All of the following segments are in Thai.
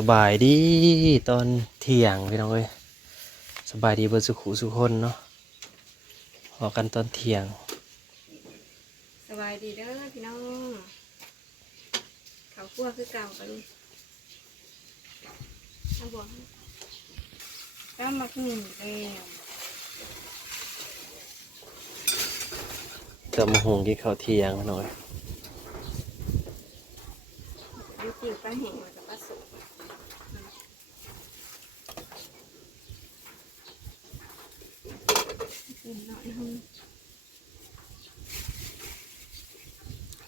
สบายดีตอนเที่ยงพี่น้องเอ้ยสบายดีเบนสุขุสุขคนเนาะพอกันตอนเที่ยง สบายดีเด้อพี่น้องเขาวคั่วคือเก่ากันทำบวกตั้งมาขึ้นแล้วจะมาหุงกินข้าวเที่ยงพี่น้องเอ้ย ดูจริงปลาแห้งกับปลาสุก กินหน่อยหนึ่ง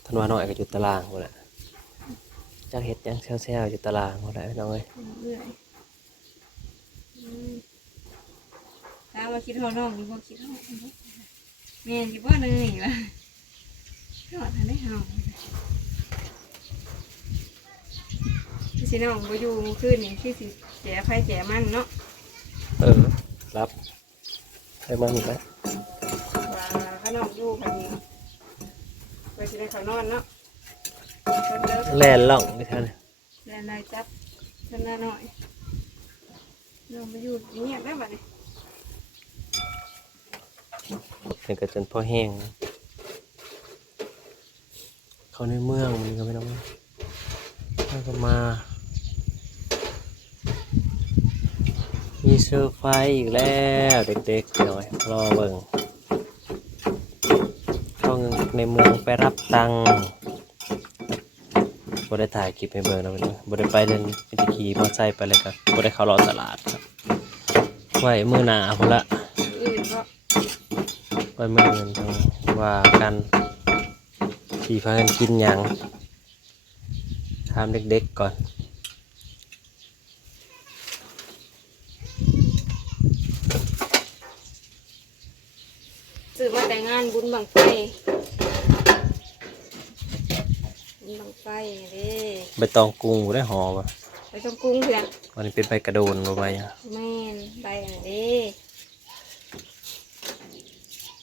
ท่านว่าน้อยก็อยู่ตารางหมดแหละจักเฮ็ดหยังแซวๆอยู่ตารางหมดแหละพี่น้องเอ้ยเรื่อยอืมถ้ามาคิดเขาน้องอยู่บ่คิดเขาแม่นอยู่บ่เลยล่ะก็ทันได้เฮาพี่สิน้องบ่อยู่เมื่อคืนนี่พี่สิแจ๋ไผแจ๋มันเนาะเออรับ ให้มันไหมว่าข้างนอกอยู่กันนี้ไปสิได้เขานอนเนาะเพิ่นเลิกแล่นล่องไม่ทันแลนายจับเพิ่นหน้าหน่อยน้องมาอยู่เงียบได้บัดนี้ถึงกับจนพ่อแห้ง เขาในเมืองมันก็ไม่ต้องแล้วก็มา มีเซอร์ไพรส์อีกแล้วเด็กๆหน่อยรอเบิ่งเข้าในเมืองไปรับตังค์บ่ได้ถ่ายคลิปให้เบิ่งนะพี่น้องบ่ได้ไปเล่นวิธีขี่มอเตอร์ไซค์ไปเลยครับบ่ได้เข้ารอตลาดครับไว้มือหนาพุ่นละอื่นก็ไว้มือเงินทางว่ากันขี่พากันกินหยังถามเด็กๆก่อน ซื้อมาแต่งงานบุญบังไฟบุญบัง ไฟเด้ใบตองกุ้งบ่ได้หอป่ะไปชมกรุ้งเพื่อนวันนี้เป็นใบกระโดนบ่ใบอะแม่นใบอันเด้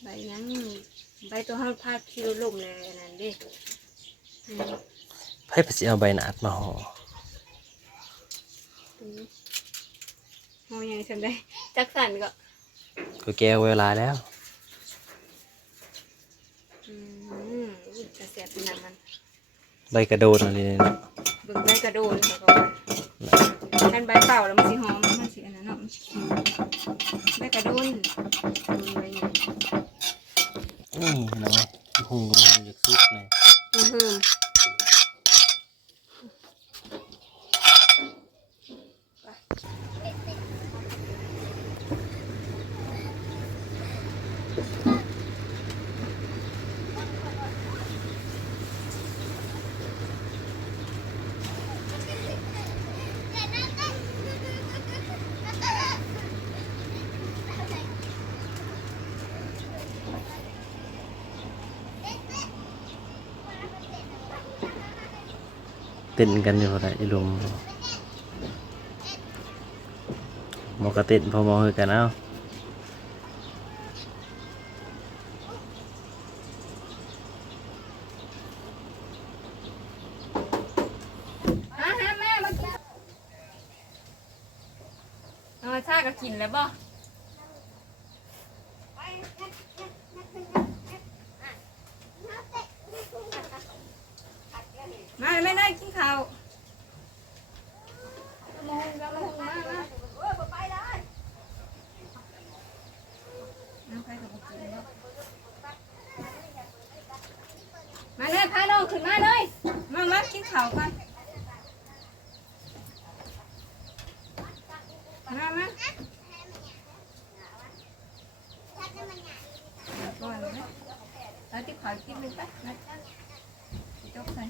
ใบยังใบตัวห้าพาดคิวลมเลยอันนั่นเด้อืมไพ่ภาษีเอาใบหนาดมาห่ออืมเอายังทำได้จักสันก็ก็แก้วเวลาแล้ว อืมกระเสียบเป็นหนังมัน ใบกระโดนอะไรเนี่ยเนาะเบิ่งใบกระโดนแล้วก็ว่าคันใบเปล่าแล้วมันสิหอมมันสิอันนั้นเนาะใบกระโดนอืมใบนี้นี่น้อยหุงก็หุงอยากซุกเลยอือ เต้นกันอยู่ไรลมบอกระเต้นพอมองกันเอาฮะฮะแม่มากินเอาชาก็กินแล้วบ่ มาไม่ได้กินข้าวมองกันมองมามาเอาไปกับบ่กินบ่มาเลยพาน้องขึ้นมาเลยมามากินข้าวกันมามาก่อนนะแล้วที่ขอกินหนึ่งไปนะจบใส่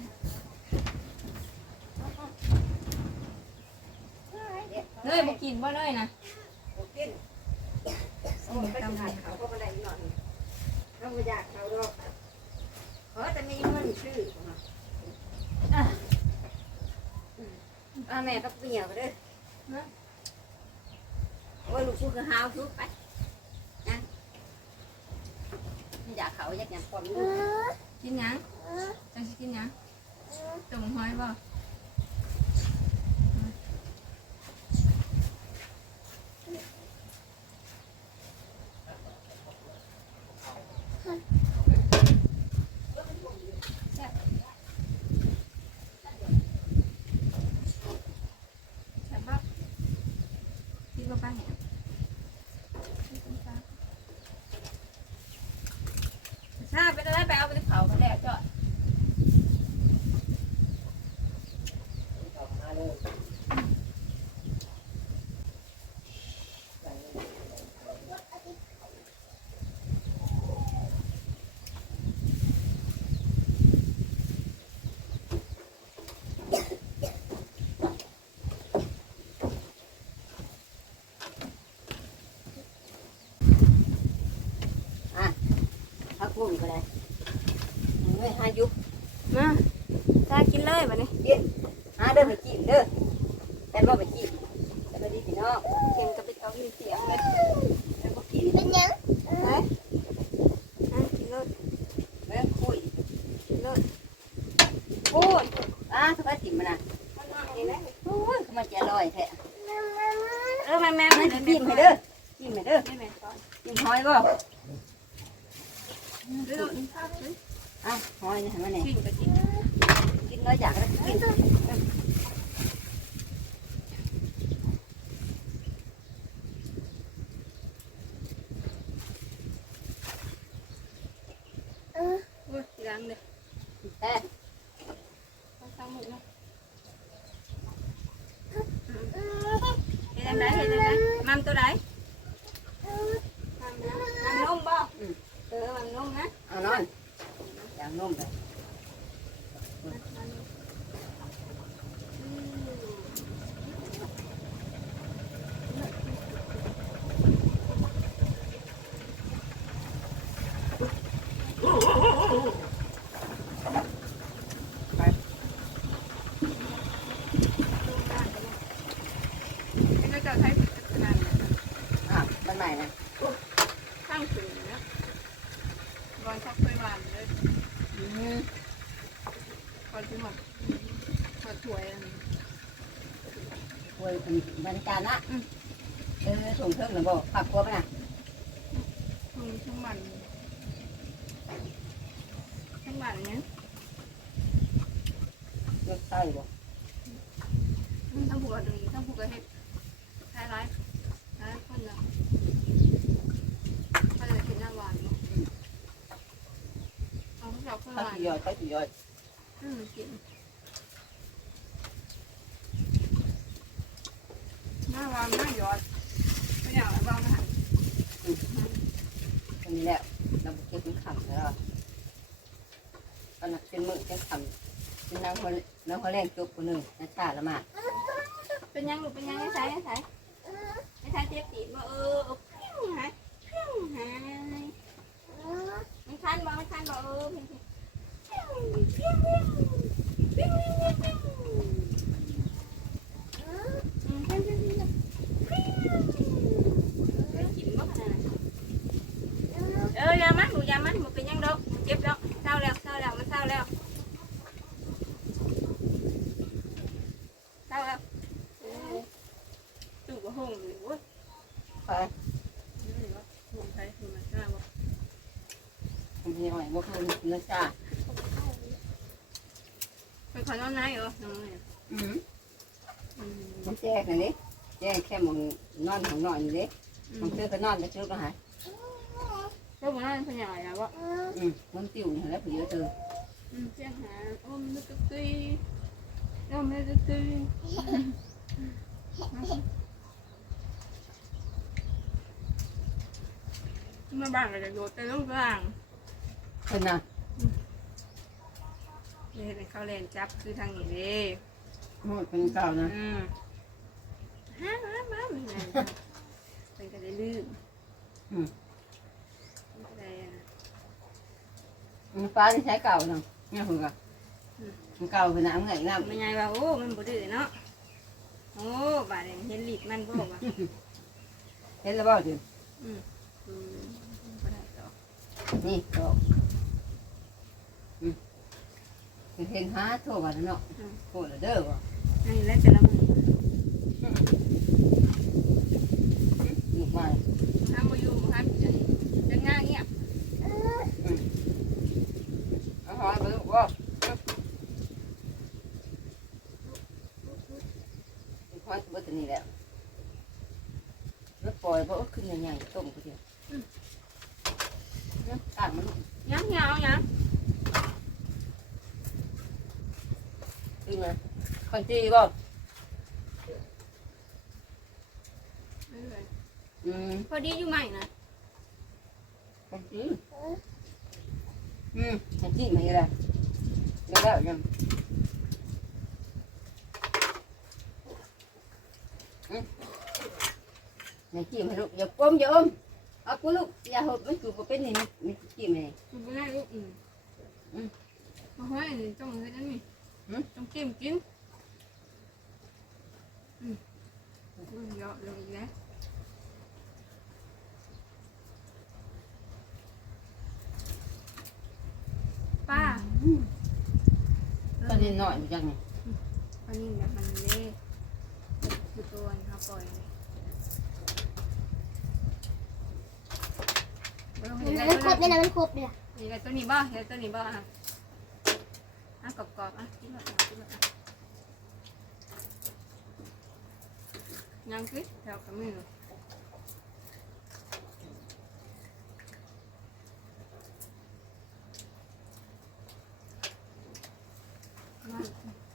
เลยบอกกินบ่เลยนะอืมตำหันเขาก็ไม่ได้หน่อยเขาไม่อยากเขาหรอกเขาจะมีเงินชื่ออ่อแม่ต้องเปียวไปเลยนะโอ้ยลูกชูคือหาวชุบไปนะไม่อยากเขาอยากอย่างก่อนลูกกินยังจังสิกินยังตุ่มหอยบ่ พั กบุ้งก็ได้เฮ้ยหายุบมาตากินเลยบัดนี้หาเด้อไปกินเด้อแต่บ่ไปกินแต่บ่ดีพี่น้องเข็มกับไปเอาที่เสียงเลยแต่บ่กินเป็นยังเฮ้ยอะกินเลยแม่คุยกินเลยพูดอ่าสบายถิ่มมันน่ะโอ้ยมันจะอร่อยแท้ เออแม่แม่ มัน แม่ กินไปเด้อกินไปเด้อ แม่แม่ก่อน กินหอยบ่ เดี๋ยว อะหอยนี่ให้มันนี่ กินก็กิน กินน้อยอยากแล้วกิน โอ้ยยังเลย แท้ ต้องตั้งมือเนาะเฮ็ดจังไดเฮ็ดจังไดมัมตัวใดมัมนะมัมนุ่มบ่เออมัมนุ่มนะ เอานอนอย่างนุ่มเลย เป็นก็จะใช้ขนาดนั้น อะบ้า นใหม่นะข้างถึงนะรอนชักไปหวานเลยอืมก่อนที่หมดหมดถวยอันนี้ควยเป็นบรรยากาศนะเออส่งเทิงหรือบ่ปักครัวไปน่ะทั้งทั้งมันทั้งมันเนี้ยยกใต้บ่ทั้งผูกกระดึงทั้งผูกกระเฮ็ดท้ายร้ายท้ายคนละเขาจะกินน้ำหวานเนาะเอาทุกอย่างเพื่อหถ้าวานสิยอดถ้าสิยอดอืมกินหน้าวางหน้าหยอดไม่อยากอะไรบ้างนะอันนี้แหละเราบ่เก็บมันขำแล้วตอนนั้นเป็นมื้อจังขำเป็นนางหัวนางหัวแรงจบคนหนึงนะชาละมาเป็นยังลูกเป็นยังไงใส่ใส่ไม่ใช่เจ็บตีมาเออเพี้ยงหายเพี้ยงหายมันคันบ่มันคันบ่เออเพี้ยงเพี้ยงเพี้ยงเพี้ยงเพี้ยงเพี้ยงเพี้ยงอืมเพี้ยงเพี้ยงเพี้ยงเพี้ยงเพี้ยงกินบ่ขนาดนั้นเอออย่ามันหนูอย่ามันหนูเป็นยังดอกเจ็บแล้วเศร้าแล้วเศร้าแล้วมันเศร้าแล้วเศร้าแล้วเออตู่ก็ห้องอยู่เว้ย ไป นี่วะห้องใครห้องมันข้าววะ มั นสิอ่อยบ่คือเนื้อชาไปขอนอนไหนเหรอน้องเนี่ยอืมอืมมันแจกน่ะดิแจกแค่หมองนอนของนอนนี่เด้อืมันมเจอก็นอนไปเจอก็หายเจ้าบ้านพญาอะวะอืมมันติ่วนี่แหล้วผู้เดียวเจออืมเจ้าหาโอ้มนึกกะตุยโอ้มนึกกะตุยมาบ้านก็จะโดดไปลูกล่าง เพิ่นน่ะนี่เป็นข้าวแรงจับคือทางนี้เด้โหดเป็นเก่านะอืมฮ่ามามาเป็นไงเป็นก็ได้ลืมเป็นก็ได้อะมันฟ้าที่ใช้เก่าเนาะเนี่ยคุณกะมันเก่าเป็นน้ำเหนื่อยน้ำเป็นไงว่าโอ้มันบ่ดื้อเนาะโอ้บาดนี้เห็นลิดมันบ่ว่าเห็นแล้วบ่จิอืมบ่ได้ดอกนี่ดอกอืม เห็นหาโทรว่าเนาะโทรแล้วเด้อบ่อันนี้แหละแต่ละมื้อลูกมาห้ามบ่อยู่บ่ห้ามอันนี้จะง่ายเงียบเอาหอยไปลูกบ่หอยบ่ตัวนี้แหละแล้วปล่อยบ่ขึ้นใหญ่ๆต้มกูเดียว บางทีก็อพอดีอยู่ใหม่นะบางทีอืมบางทีไม่ได้ไม่ได้ยังนี่กี่มาลูกอย่าก้มอย่าอมเอากูลูกอย่าหดไม่กูก็เป็นนี่นี่กี่มาเนี่ยไม่ได้ลูกอืมอืมมาห้อยจ้องเลยนั่นนี่ต้องกิกิน มอืมเยอะเลยอีกแล้วป้าตอนนี้หน่อยมันจังไงอันนี้แบบมันเละคือตัวนะครับปล่อยบ่ต้องมัเห็นนได้มันครตัวบเนี่ยนี้นะมันครบเนี่ยเห็นได้ตัวนี้บ่เห็นได้ตัวนี้บ่อะอะกรอบๆอะกินหน่อยอะกินหน่อ ยอะยังคือแถวกับมือมา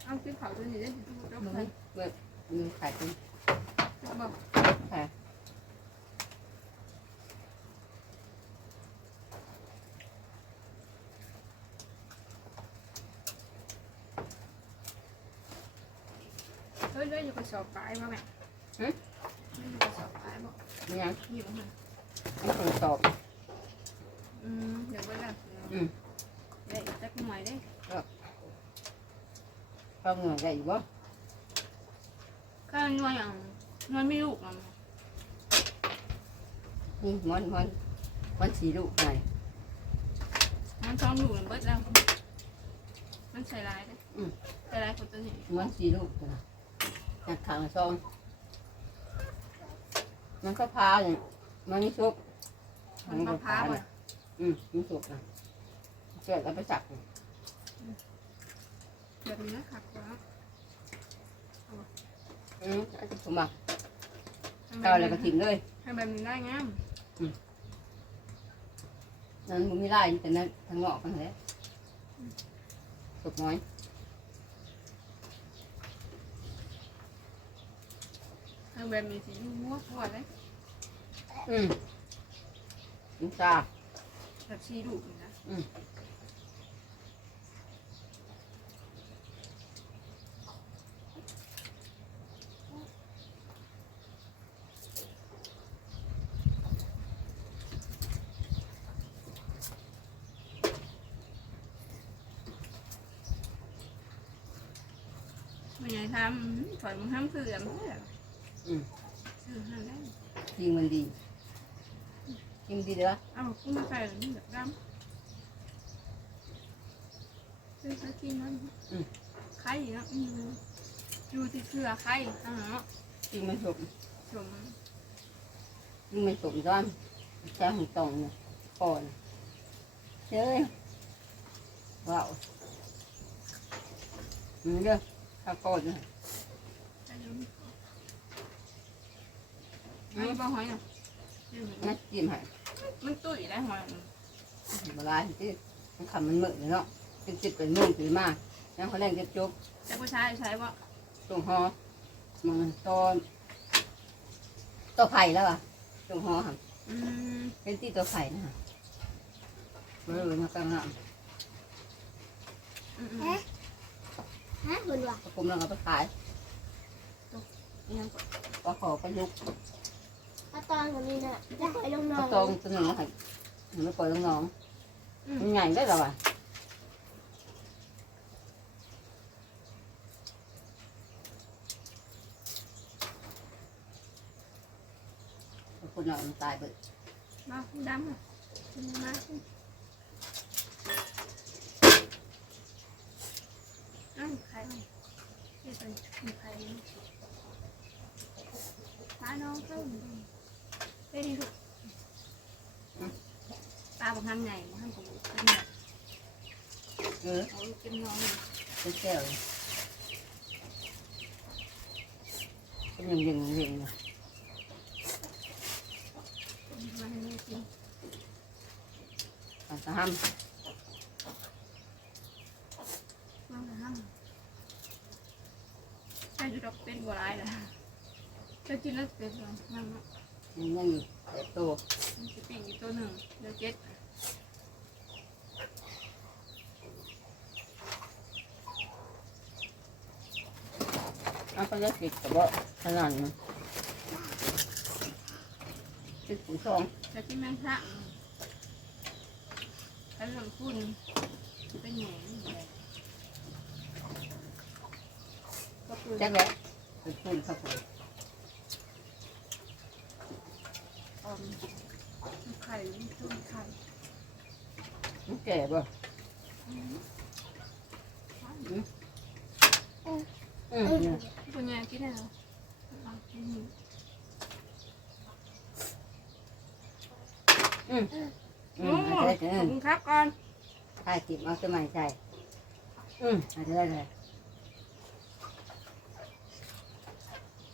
เอาซื้อเขาตัวนี้ได้สิทุกมึงคนเบิดมึงขายเป็นบอกขายเฮ้ยเฮ้ยอยู่กระสอบปลายมาแม่เฮ้ยอยู่กระ สอบปลายบอกมันยังหยิบมามันคนตอบ อืมเดี๋ยวไว้ละอืมเดี๋ยวอีกสักหน่อยได้เข้าเงินได้อยู่บ่ก็นวลอย่างนวลไม่ลูกมันนี่มันมันมันสีลูกไหนมันซ้อมลูกมันเบิดแล้ว มันใส่ลายได้ใส่ลายคนตัวนี้มันสีลูกนะ จากทางซองมันก็พาเลยมันไม่ชุบมันมะพร้าวอะอืมมันชุบนะเสร็จแล้วไปจับแบบนี้ค่ะกว่าอืมอาจจะสมัครเก้าอะไรก็ถิ่มเลยให้แบบนี้ได้งามนั้นมันไม่ได้แต่นั้นทางงอกกันเลยสุกน้อย ให้แบบนี้สีม่วงหัวเลยอืมน้ำตาแบบชีลูกนะไม่อยากทำถอยมึงห้ามเสื่อมเพื่อ อืมซื้อหาได้จริงมันดีจริงดีเด้อเอ้าคุณมาใส่หรือแบบดำซื้อสักทีนั้นไข่เนาะอืมอยู่ที่เครือไข่อ่าเนาะจริงมันสุกชมจริงมันสุกจ้อนแช่หุ่นตรงเนี่ยก่อนเจ้ยว้าวอืมเด้อข้าวโพดเนี่ย อายุ ไม่บ่หอยอะนักจิ้มให้มันตุ้ยได้หอยโบราณที่มันคำมันเหมือนเนาะเป็นจิตเป็นมุ่งถือมาแล้วเขาแรงจะจบแต่ผู้ชายใช้ว่าตรงหอมันตอนตัวไผ่แล้วอะตรงหอค่ะอืมเป็นที่ตัวไผ่นะฮะมาเลยมากลางน้อืมฮะฮะเพิ่นว่าำผมเราเอาไปขายยังก็ก็ขอประยุกต์ เอาตอนกับนี่น่ะจะปล่อยลงนอเอานตรงตัวหนึ่งมาให้มันปล่อยน้องๆมันใหญ่ได้หรอวะคนเรามันตายไปมาดำอะมาอ้าวใครมันที่เป็นใครพาน้องเข้า ไปดีลูกตาบางทำไงบางทำของเป็นแบบเออเอาเป็นน้องเป็นแก้วเลยเป็นยังยังยังนะมาให้แม่กินอาจจะห้ามน้องทำใช่จุดอกเป็นบัวลายนะจะกินแล้วเป็นบัวนั่ง ยังยังอยู่แต่โตมันจะปีกอีกตัวหนึ่งเดี๋ยวเจ็ดเอาไปจะติดกับว่าขนาดนั้นติดถุงทองจะที่แม่งพระแล้วหลังคุณเป็นแหนก็คือแจ๊กแล้วติดถุงครับผม ออม ไข่ต้มไข่มันแก่บ่อืมเนี่ยคุณยายกินอะไรเอากินหมูอืมโอ้อาจจะได้ขเออบอคุณครับก่อนใช่จิบเอาสมัยใช่อืมอาได้เลย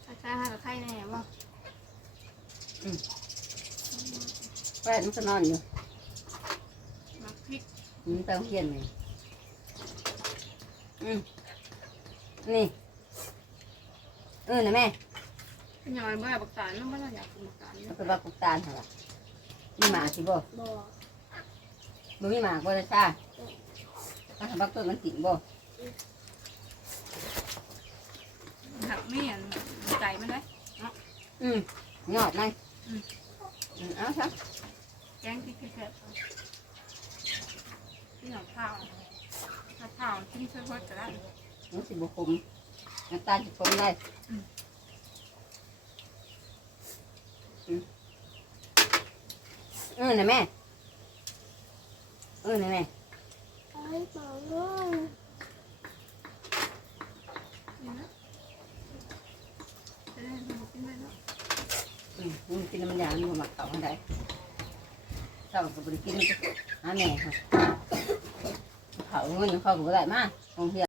อาจารย์หากับไข่แน่บ่ แฟนมันก็นอนอยู่มักพริกมันต้องเฮียนเลยอืมนี่เออนะแม่เป็นยังไงบ่อยากบักตาลน้ำบ่อยากกินบักตาลมันเป็นว่ากุกตาลเหรอมีหมาสิบ่บ่มันมีหมาบ่ได้ซ่าถ้าทำบักต้นมันติ่งบ่หักเมี่ยนไก่มันได้อืมยอดนั่นอืมเอาซะ แกงพริกแค่ที่หนองข้าวถ้าข้าวทิ้งช่วยพดก็ได้มันสิบ่คมน้ำตาลสิคมได้อืมเออนะแม่ เออนะแม่ไอ้เปล่าเลยนี่นะจะได้ทำกินได้เนาะอืมมันกินน้ำยามันบ่มักเต่าอันใด เต่าก็บ่ได้กินมันก็หาแม่ค่ะเขาเงินเขาก็บ่ได้มาโรงเรียน